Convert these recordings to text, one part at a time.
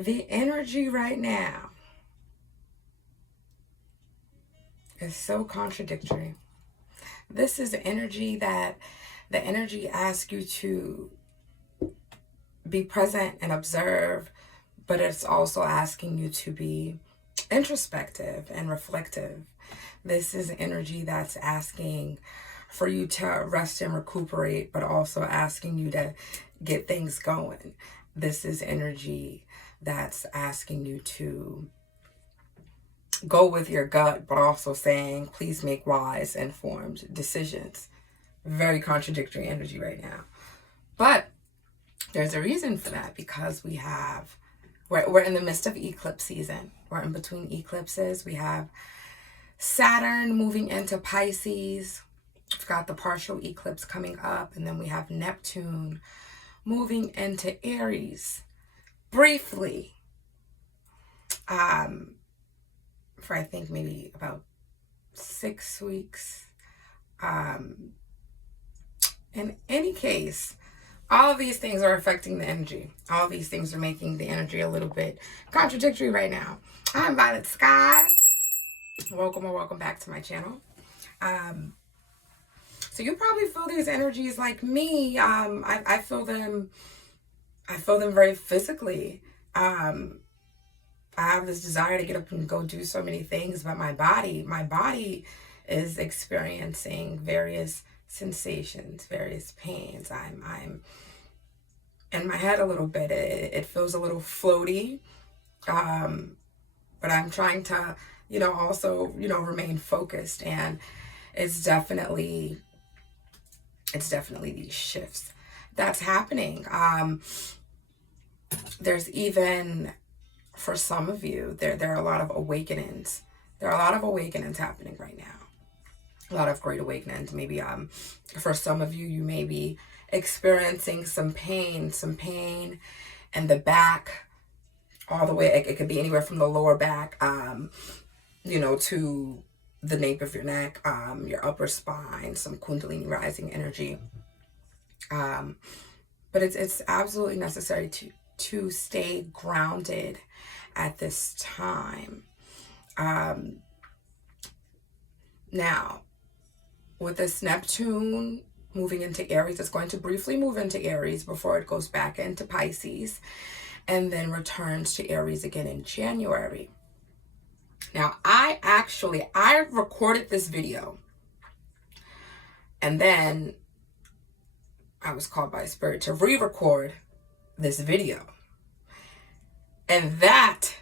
The energy right now is so contradictory. This is energy that the energy asks you to be present and observe, but it's also asking you to be introspective and reflective. This is energy that's asking for you to rest and recuperate, but also asking you to get things going. This is energy that's asking you to go with your gut, but also saying, please make wise, informed decisions. Very contradictory energy right now. But there's a reason for that, because we're in the midst of eclipse season. We're in between eclipses. We have Saturn moving into Pisces. We've got the partial eclipse coming up, and then we have Neptune moving into Aries briefly, for I think maybe about 6 weeks. In any case, all of these things are affecting the energy. All of these things are making the energy a little bit contradictory right now. I'm Violet Sky. Welcome or welcome back to my channel. So you probably feel these energies like me. I feel them very physically. I have this desire to get up and go do so many things, but my body is experiencing various sensations, various pains. I'm in my head a little bit. It feels a little floaty, but I'm trying to, also, remain focused. And it's definitely these shifts that's happening. There's even, for some of you, there are a lot of awakenings. There are a lot of awakenings happening right now. A lot of great awakenings. Maybe for some of you, you may be experiencing some pain in the back, all the way. It could be anywhere from the lower back, to the nape of your neck, your upper spine, some Kundalini rising energy. But it's absolutely necessary to stay grounded at this time. Now, with this Neptune moving into Aries, it's going to briefly move into Aries before it goes back into Pisces and then returns to Aries again in January. Now, I recorded this video, and then I was called by Spirit to re-record this video. And that,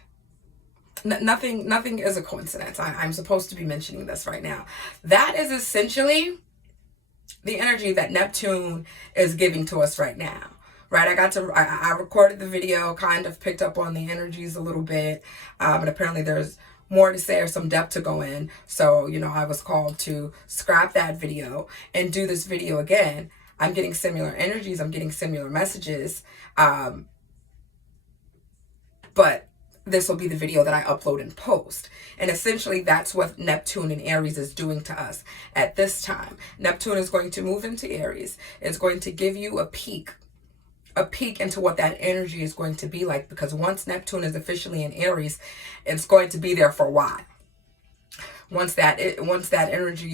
nothing is a coincidence. I'm supposed to be mentioning this right now. That is essentially the energy that Neptune is giving to us right now. Right, I recorded the video, kind of picked up on the energies a little bit, but apparently there's more to say or some depth to go in. So, I was called to scrap that video and do this video again. I'm getting similar energies, I'm getting similar messages, but this will be the video that I upload and post. And essentially that's what Neptune in Aries is doing to us at this time. Neptune is going to move into Aries. It's going to give you a peek into what that energy is going to be like, because once Neptune is officially in Aries, it's going to be there for a while. Once that energy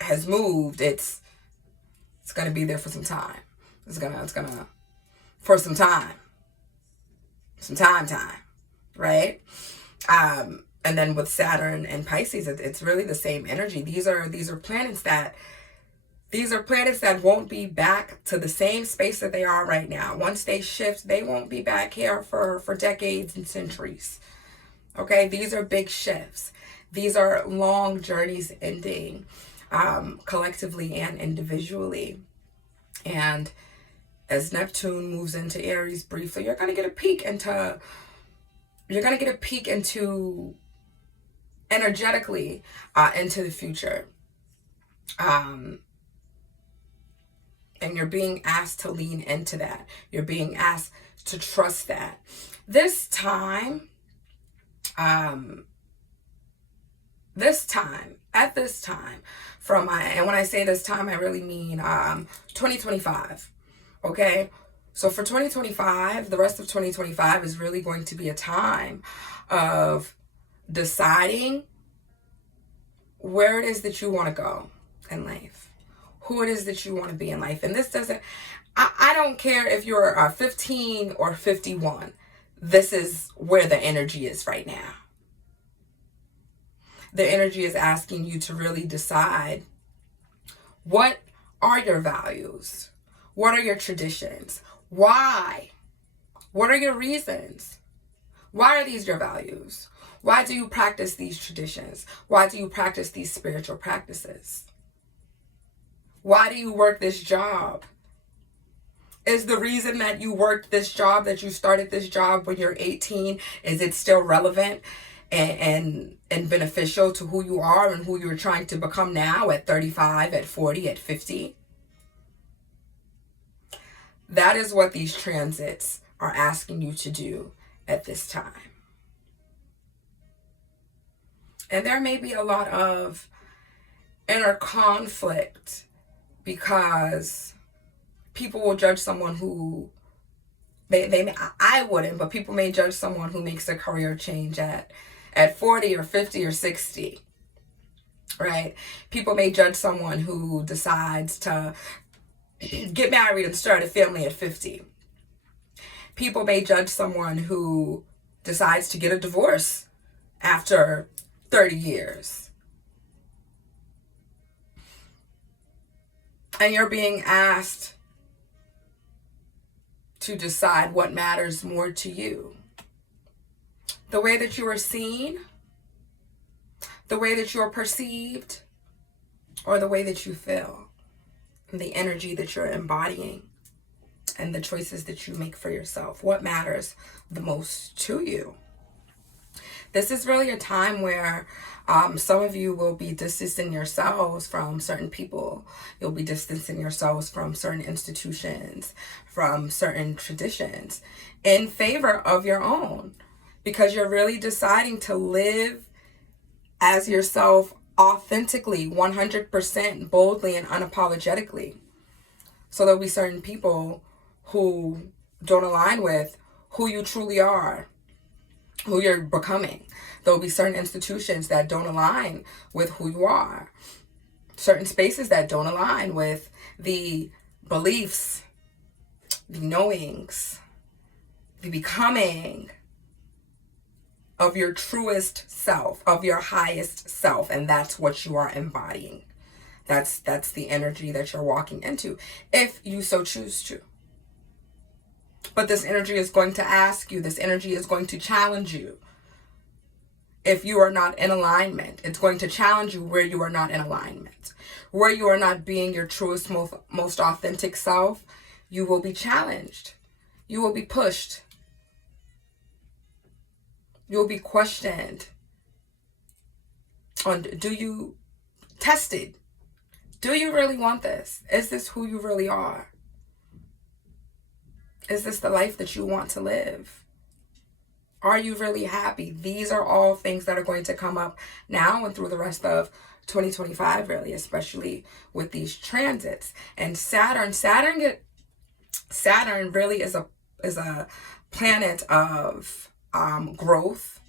has moved, it's going to be there for some time. It's gonna for some time, right? And then with Saturn and Pisces, it's really the same energy. These are planets that won't be back to the same space that they are right now. Once they shift, they won't be back here for decades and centuries. Okay, these are big shifts. These are long journeys ending, collectively and individually. And as Neptune moves into Aries briefly, you're gonna get a peek into energetically into the future. And you're being asked to lean into that. You're being asked to trust that. This time, and when I say this time, I really mean 2025. Okay? So for 2025, the rest of 2025 is really going to be a time of deciding where it is that you want to go in life, who it is that you want to be in life. And this doesn't, I don't care if you're 15 or 51. This is where the energy is right now. The energy is asking you to really decide, what are your values? What are your traditions? Why? What are your reasons? Why are these your values? Why do you practice these traditions? Why do you practice these spiritual practices? Why do you work this job? Is the reason that you worked this job, that you started this job when you're 18, is it still relevant and beneficial to who you are and who you're trying to become now at 35, at 40, at 50? That is what these transits are asking you to do at this time. And there may be a lot of inner conflict because people will judge someone who I wouldn't, but people may judge someone who makes a career change at 40 or 50 or 60, right? People may judge someone who decides to get married and start a family at 50. People may judge someone who decides to get a divorce after 30 years. And you're being asked to decide what matters more to you. The way that you are seen, the way that you are perceived, or the way that you feel, and the energy that you're embodying, and the choices that you make for yourself. What matters the most to you? This is really a time where some of you will be distancing yourselves from certain people. You'll be distancing yourselves from certain institutions, from certain traditions, in favor of your own, because you're really deciding to live as yourself authentically, 100%, boldly and unapologetically. So there'll be certain people who don't align with who you truly are, who you're becoming. There'll be certain institutions that don't align with who you are. Certain spaces that don't align with the beliefs, the knowings, the becoming of your truest self, of your highest self. And that's what you are embodying. That's the energy that you're walking into, if you so choose to. But this energy is going to ask you, this energy is going to challenge you. If you are not in alignment, it's going to challenge you where you are not in alignment. Where you are not being your truest, most authentic self, you will be challenged. You will be pushed. You will be questioned on, tested. Do you really want this? Is this who you really are? Is this the life that you want to live? Are you really happy? These are all things that are going to come up now and through the rest of 2025, really, especially with these transits. And Saturn really is a planet of growth.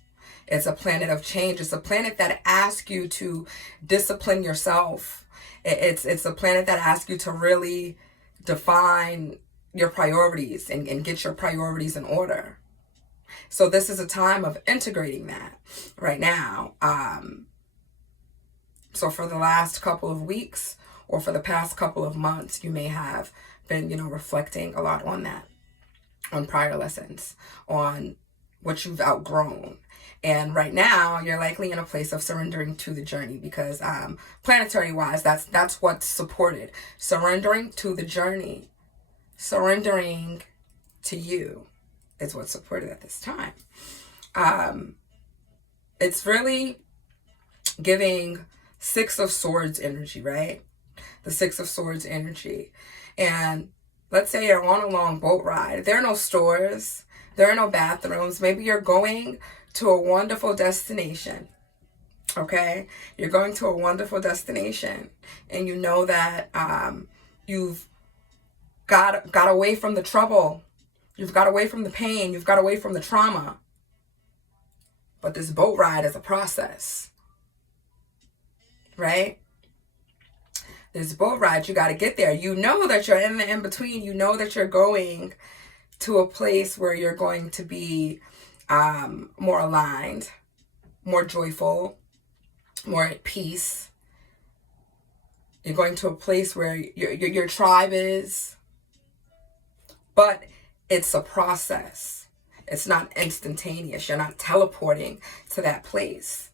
It's a planet of change. It's a planet that asks you to discipline yourself. It's a planet that asks you to really define your priorities and get your priorities in order. So this is a time of integrating that right now. So for the last couple of weeks or for the past couple of months, you may have been, reflecting a lot on that, on prior lessons, on what you've outgrown. And right now, you're likely in a place of surrendering to the journey because planetary wise, that's what's supported. Surrendering to the journey. Surrendering to you is what's supported at this time. It's really giving Six of Swords energy, right? The Six of Swords energy. And let's say you're on a long boat ride. There are no stores. There are no bathrooms. Maybe you're going to a wonderful destination. Okay? You're going to a wonderful destination. And you know that you've got away from the trouble. You've got away from the pain. You've got away from the trauma. But this boat ride is a process, right? This boat ride, you got to get there. You know that you're in the in-between. You know that you're going to a place where you're going to be more aligned, more joyful, more at peace. You're going to a place where your tribe is. But it's a process. It's not instantaneous. You're not teleporting to that place.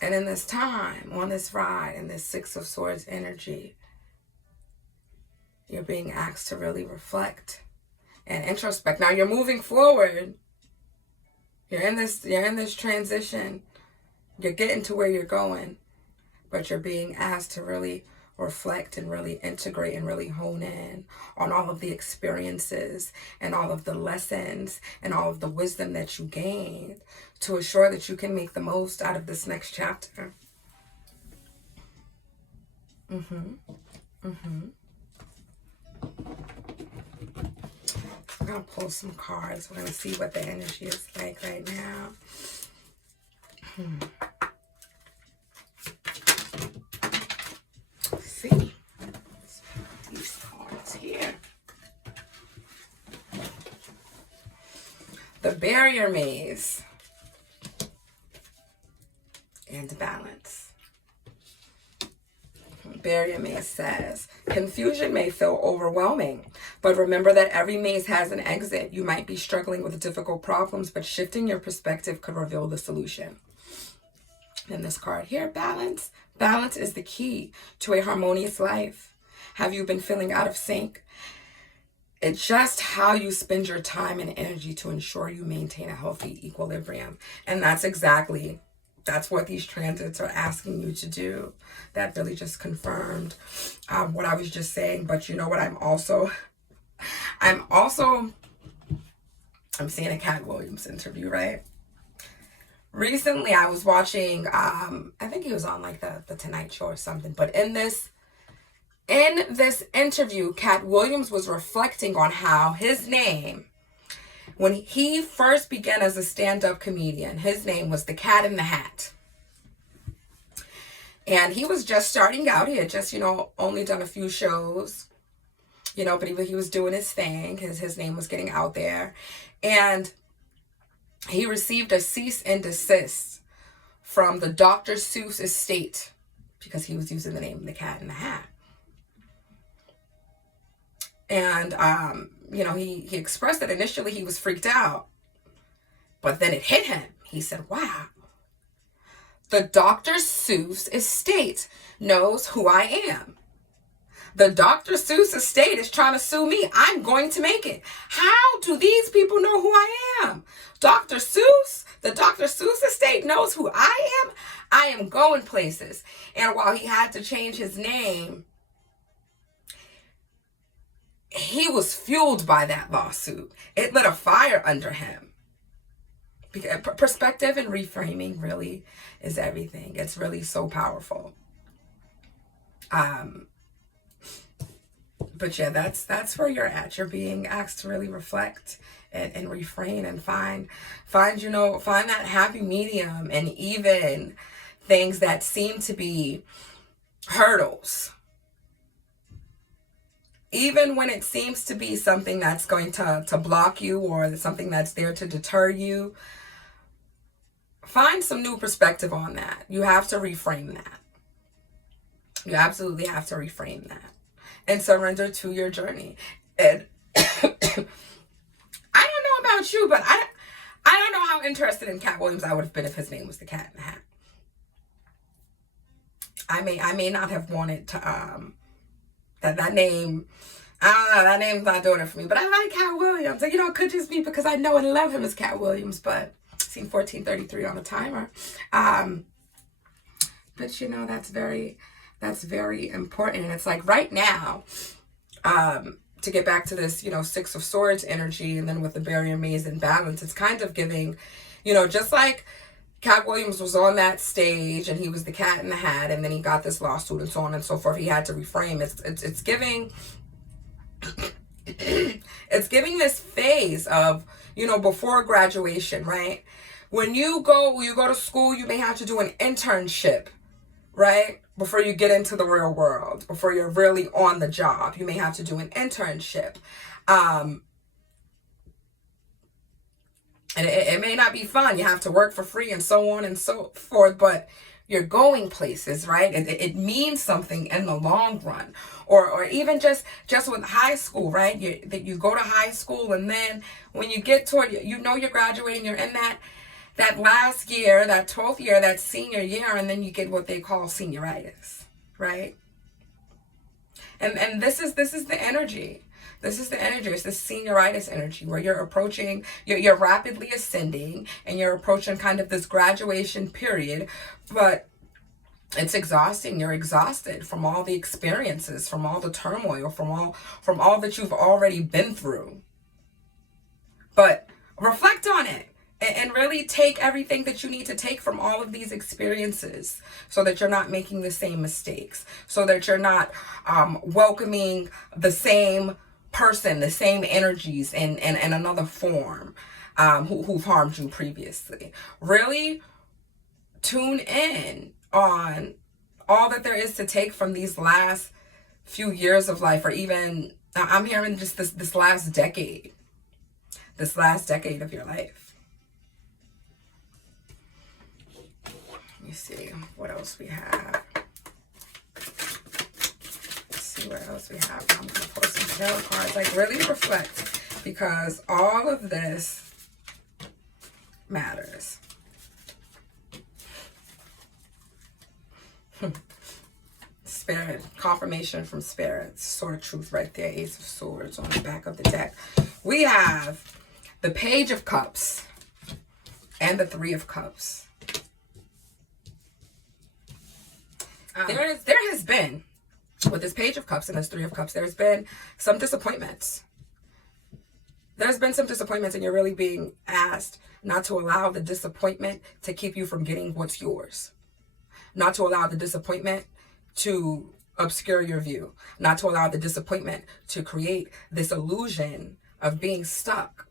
And in this time, on this ride, in this Six of Swords energy, you're being asked to really reflect and introspect. Now you're moving forward. You're in this transition. You're getting to where you're going. But you're being asked to really reflect and really integrate and really hone in on all of the experiences and all of the lessons and all of the wisdom that you gained to assure that you can make the most out of this next chapter. I'm gonna pull some cards. We're gonna see what the energy is like right now. See, these cards here. The barrier maze and balance. Barrier maze says, confusion may feel overwhelming, but remember that every maze has an exit. You might be struggling with difficult problems, but shifting your perspective could reveal the solution. And this card here, balance. Balance is the key to a harmonious life. Have you been feeling out of sync? It's just how you spend your time and energy to ensure you maintain a healthy equilibrium. And that's what these transits are asking you to do. That really just confirmed what I was just saying. But you know what? I'm seeing a Cat Williams interview, right? Recently, I was watching, I think he was on like the Tonight Show or something. But in this interview, Cat Williams was reflecting on how his name, when he first began as a stand-up comedian, his name was the Cat in the Hat. And he was just starting out. He had just, only done a few shows, but he was doing his thing. His name was getting out there. And he received a cease and desist from the Dr. Seuss estate because he was using the name The Cat in the Hat. And, he expressed that initially he was freaked out, but then it hit him. He said, wow, the Dr. Seuss estate knows who I am. The Dr. Seuss estate is trying to sue me. I'm going to make it. How do these people know who I am? Dr. Seuss, the Dr. Seuss estate knows who I am. I am going places. And while he had to change his name, he was fueled by that lawsuit. It lit a fire under him. Because perspective and reframing really is everything. It's really so powerful. But yeah, that's where you're at. You're being asked to really reflect and refrain and find that happy medium, and even things that seem to be hurdles. Even when it seems to be something that's going to block you or something that's there to deter you, find some new perspective on that. You have to reframe that. You absolutely have to reframe that. And surrender to your journey. And I don't know about you, but I don't know how interested in Cat Williams I would have been if his name was the Cat in the Hat. I may not have wanted to that name. I don't know, that name's not doing it for me. But I like Cat Williams. And, it could just be because I know and love him as Cat Williams, but I've seen 1433 on the timer. But that's very important. And it's like right now, to get back to this, Six of Swords energy, and then with the barrier maze and balance, it's kind of giving, just like Cat Williams was on that stage and he was the cat in the hat, and then he got this lawsuit and so on and so forth. He had to reframe. It's giving it's giving this phase of, you know, before graduation, right? When you go to school, you may have to do an internship, right? Before you get into the real world, before you're really on the job, you may have to do an internship. And it may not be fun. You have to work for free and so on and so forth, but you're going places, right? It means something in the long run. Or even just with high school, right? You go to high school, and then when you get toward, you know, you're graduating, you're in that last year, that 12th year, that senior year, and then you get what they call senioritis, right? And this is the energy. This is the energy. It's the senioritis energy where you're approaching, you're rapidly ascending, and you're approaching kind of this graduation period, but it's exhausting. You're exhausted from all the experiences, from all the turmoil, from all that you've already been through. But reflect on it and really take everything that you need to take from all of these experiences so that you're not making the same mistakes, so that you're not welcoming the same person, the same energies in another form who've harmed you previously. Really tune in on all that there is to take from these last few years of life, or even, I'm hearing just this last decade of your life. Let me see what else we have. What else we have? I'm going to pull some tarot cards. Like, really reflect, because all of this matters. Spirit, confirmation from Spirit. Sword of Truth right there. Ace of Swords on the back of the deck. We have the Page of Cups and the Three of Cups. There has been, with this Page of Cups and this Three of Cups, there's been some disappointments. There's been some disappointments, and you're really being asked not to allow the disappointment to keep you from getting what's yours. Not to allow the disappointment to obscure your view. Not to allow the disappointment to create this illusion of being stuck,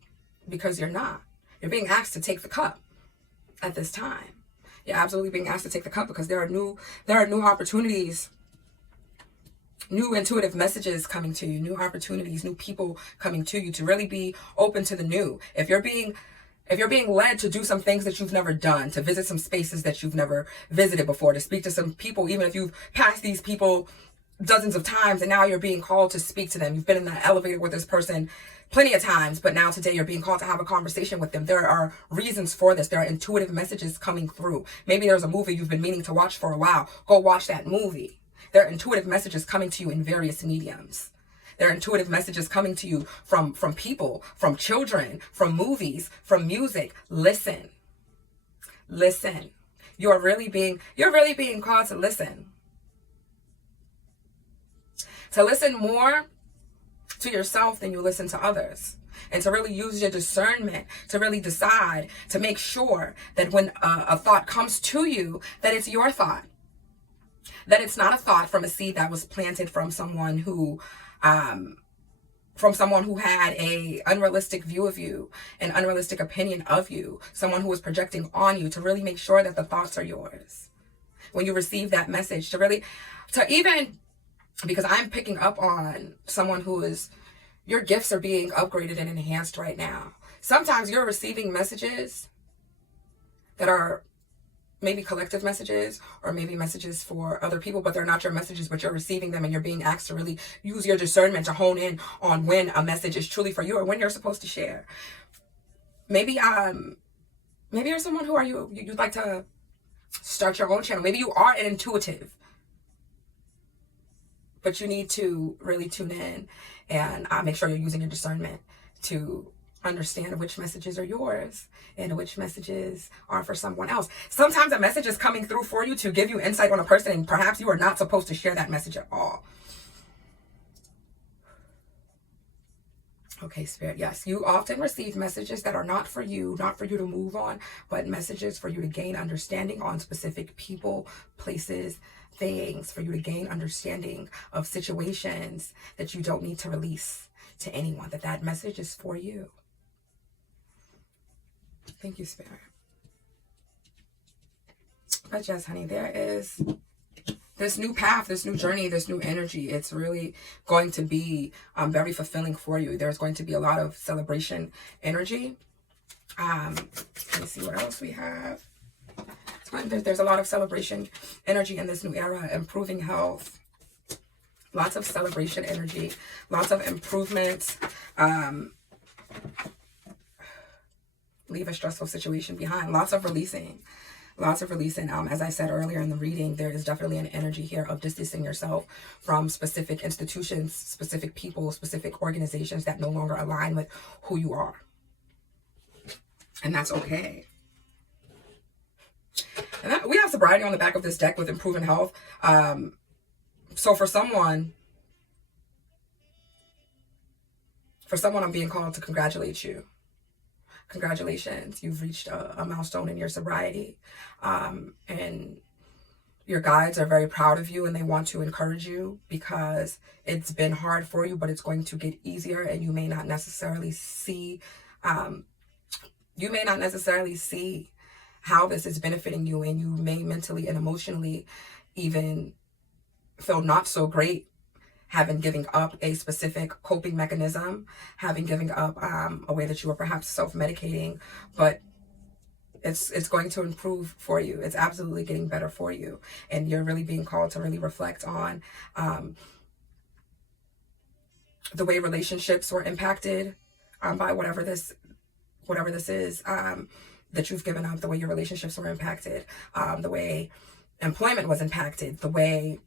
because you're not. You're being asked to take the cup at this time. You're absolutely being asked to take the cup, because there are new opportunities, new intuitive messages coming to you, new opportunities, new people coming to you, to really be open to the new. If you're being led to do some things that you've never done, to visit some spaces that you've never visited before, to speak to some people, even if you've passed these people dozens of times and now you're being called to speak to them. You've been in the elevator with this person plenty of times, but now today you're being called to have a conversation with them. There are reasons for this. There are intuitive messages coming through. Maybe there's a movie you've been meaning to watch for a while. Go watch that movie. There are intuitive messages coming to you in various mediums. There are intuitive messages coming to you from people, from children, from movies, from music. Listen. Listen. You're really being called to listen. To listen more to yourself than you listen to others. And to really use your discernment to really decide, to make sure that when a thought comes to you, that it's your thought. That it's not a thought from a seed that was planted from someone who had a unrealistic view of you, an unrealistic opinion of you, someone who was projecting on you. To really make sure that the thoughts are yours. When you receive that message, because I'm picking up on someone who is, your gifts are being upgraded and enhanced right now. Sometimes you're receiving messages that are maybe collective messages, or maybe messages for other people, but they're not your messages, but you're receiving them, and you're being asked to really use your discernment to hone in on when a message is truly for you, or when you're supposed to share. Maybe you're someone who you'd like to start your own channel. Maybe you are an intuitive, but you need to really tune in and make sure you're using your discernment to understand which messages are yours and which messages are for someone else. Sometimes a message is coming through for you to give you insight on a person, and perhaps you are not supposed to share that message at all. Okay, Spirit, yes. You often receive messages that are not for you to move on, but messages for you to gain understanding on specific people, places, things, for you to gain understanding of situations that you don't need to release to anyone, that message is for you. Thank you, Spirit. But yes, honey, there is this new path, this new journey, this new energy. It's really going to be very fulfilling for you. There's going to be a lot of celebration energy. Let me see what else we have. There's a lot of celebration energy in this new era. Improving health. Lots of celebration energy. Lots of improvements. Leave a stressful situation behind. Lots of releasing. As I said earlier in the reading, there is definitely an energy here of distancing yourself from specific institutions, specific people, specific organizations that no longer align with who you are. And that's okay. And we have sobriety on the back of this deck with improving health. So for someone, I'm being called to congratulate you. Congratulations, you've reached a milestone in your sobriety, and your guides are very proud of you, and they want to encourage you because it's been hard for you, but it's going to get easier, and you may not necessarily see how this is benefiting you, and you may mentally and emotionally even feel not so great having given up a specific coping mechanism, having given up a way that you were perhaps self-medicating, but it's going to improve for you. It's absolutely getting better for you. And you're really being called to really reflect on the way relationships were impacted by whatever this is that you've given up, the way your relationships were impacted, the way employment was impacted, the way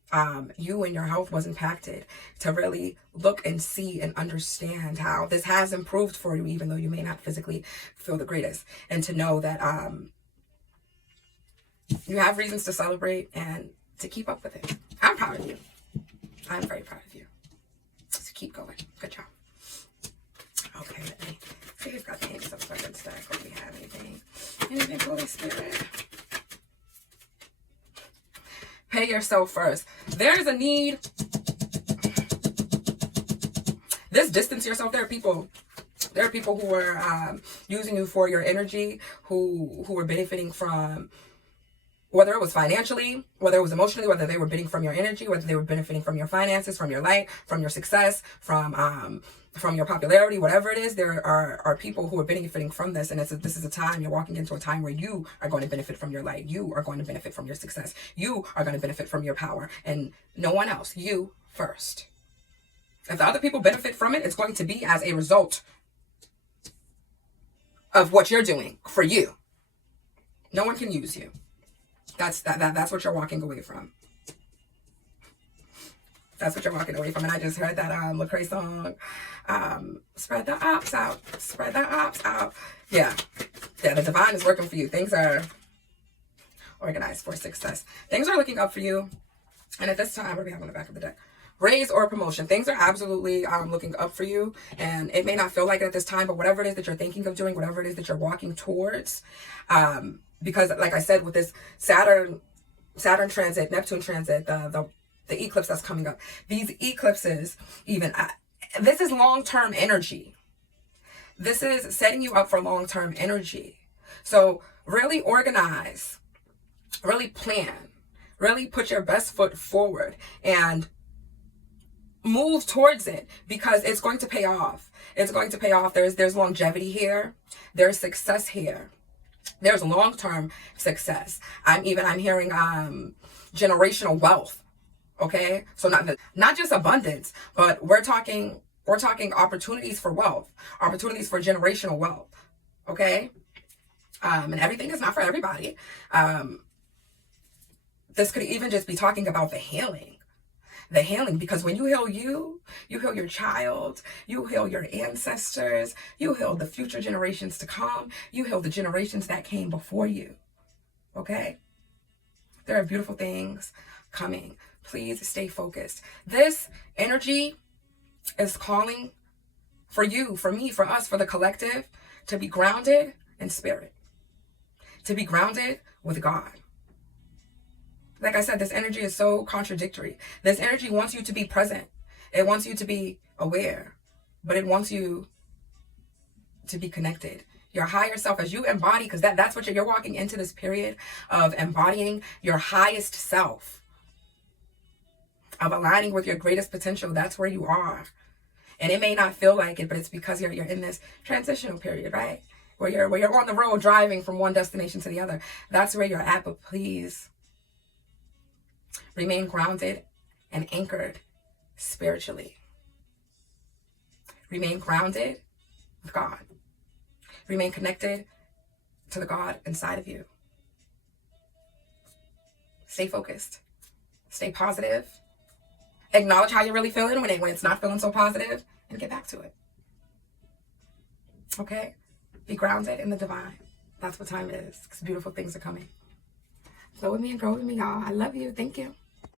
you and your health was impacted, to really look and see and understand how this has improved for you, even though you may not physically feel the greatest, and to know that you have reasons to celebrate and to keep up with it. I'm proud of you. I'm very proud of you. So keep going. Good job. Okay, let me see who's got the angels of the good stack. Hope we have anything, Holy Spirit. Pay yourself first. There's a need. This distance yourself. There are people who are using you for your energy, who are benefiting from, whether it was financially, whether it was emotionally, whether they were benefiting from your energy, whether they were benefiting from your finances, from your light, from your success, from your popularity, whatever it is. There are people who are benefiting from this, and this is a time, you're walking into a time where you are going to benefit from your light. You are going to benefit from your success. You are going to benefit from your power, and no one else. You first. If the other people benefit from it, it's going to be as a result of what you're doing for you. No one can use you. That's what you're walking away from. That's what you're walking away from. And I just heard that Lecrae song, spread the ops out, spread the ops out. Yeah, the divine is working for you. Things are organized for success. Things are looking up for you. And at this time, what do we have on the back of the deck? Raise or promotion. Things are absolutely looking up for you. And it may not feel like it at this time, but whatever it is that you're thinking of doing, whatever it is that you're walking towards, because like I said, with this Saturn transit, Neptune transit, the eclipse that's coming up, these eclipses, this is long-term energy. This is setting you up for long-term energy. So really organize, really plan, really put your best foot forward and move towards it, because it's going to pay off. It's going to pay off. There's longevity here. There's success here. There's long-term success. I'm hearing generational wealth. Okay, so not just abundance, but we're talking opportunities for wealth, opportunities for generational wealth. Okay, and everything is not for everybody. This could even just be talking about the healing, because when you heal you heal your child, you heal your ancestors, you heal the future generations to come, you heal the generations that came before you. Okay, there are beautiful things coming. Please stay focused. This energy is calling for you, for me, for us, for the collective, to be grounded in spirit, to be grounded with God. Like I said, this energy is so contradictory. This energy wants you to be present. It wants you to be aware, but it wants you to be connected. Your higher self, as you embody, because that's what you're walking into this period of embodying your highest self, of aligning with your greatest potential. That's where you are. And it may not feel like it, but it's because you're in this transitional period, right? Where you're on the road driving from one destination to the other. That's where you're at, but please remain grounded and anchored spiritually. Remain grounded with God. Remain connected to the God inside of you. Stay focused. Stay positive. Acknowledge how you're really feeling when it's not feeling so positive, and get back to it. Okay? Be grounded in the divine. That's what time it is, because beautiful things are coming. Flow with me and grow with me, y'all. I love you. Thank you.